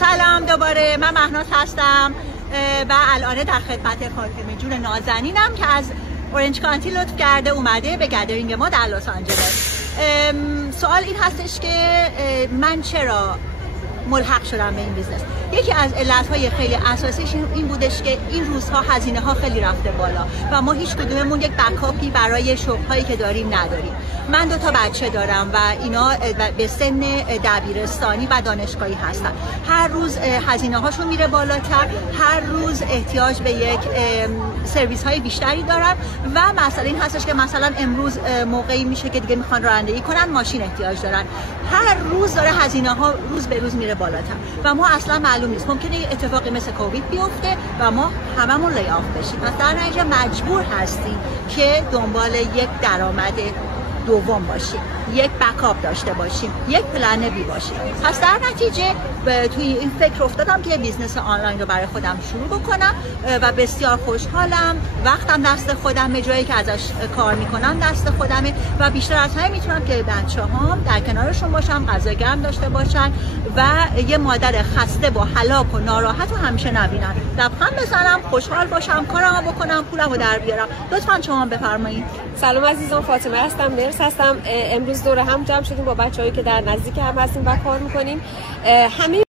سلام دوباره. من مهناز هستم و الان در خدمت فاطمه جون نازنینم که از اورنج کانتی لطف کرده اومده به گدرینگ ما در لس آنجلس. سوال این هستش که من چرا ملحق شدم به این بیزنس. یکی از علت‌های خیلی اساسیش این بودش که این روزها هزینه ها خیلی رفته بالا و ما هیچ کدوممون یک بکاپی برای شغل‌هایی که داریم نداریم. من 2 تا بچه دارم و اینا به سن دبیرستانی و دانشگاهی هستن. هر روز هزینه هاشون میره بالاتر، هر روز احتیاج به یک سرویس های بیشتری دارن و مسئله این هستش که مثلا امروز موقعی میشه که دیگه میخوان رانندگی کنن، ماشین احتیاج دارن. هر روز داره هزینه ها روز به روز میره بالاتر و ما اصلا معلوم نیست، ممکنه یه اتفاقی مثل کووید بیفته و ما هممون لی آف بشیم. پس در نتیجه مجبور هستیم که دنبال یک درآمد دوم باشیم، یک بکاپ داشته باشیم، یک پلن بی باشیم. پس در نتیجه توی این فکر افتادم که بیزنس آنلاین رو برای خودم شروع بکنم و بسیار خوشحالم. وقتم دست خودمه، جایی که ازش کار میکنم دست خودمه و بیشتر از همه میتونم که بچه‌هام در کنارشون باشم، غذا گرم داشته باشن و یه مادر خسته و هلاک و ناراحت رو همیشه نبینن. لبخند بزنم، خوشحال باشم، کارمو بکنم، پولمو در بیارم. لطفاً شما بفرمایید. سلام عزیزان، فاطمه هستم، مرس هستم. امروز دور هم جمع شدیم با بچه‌هایی که در نزدیک هم هستیم و کار میکنیم. همه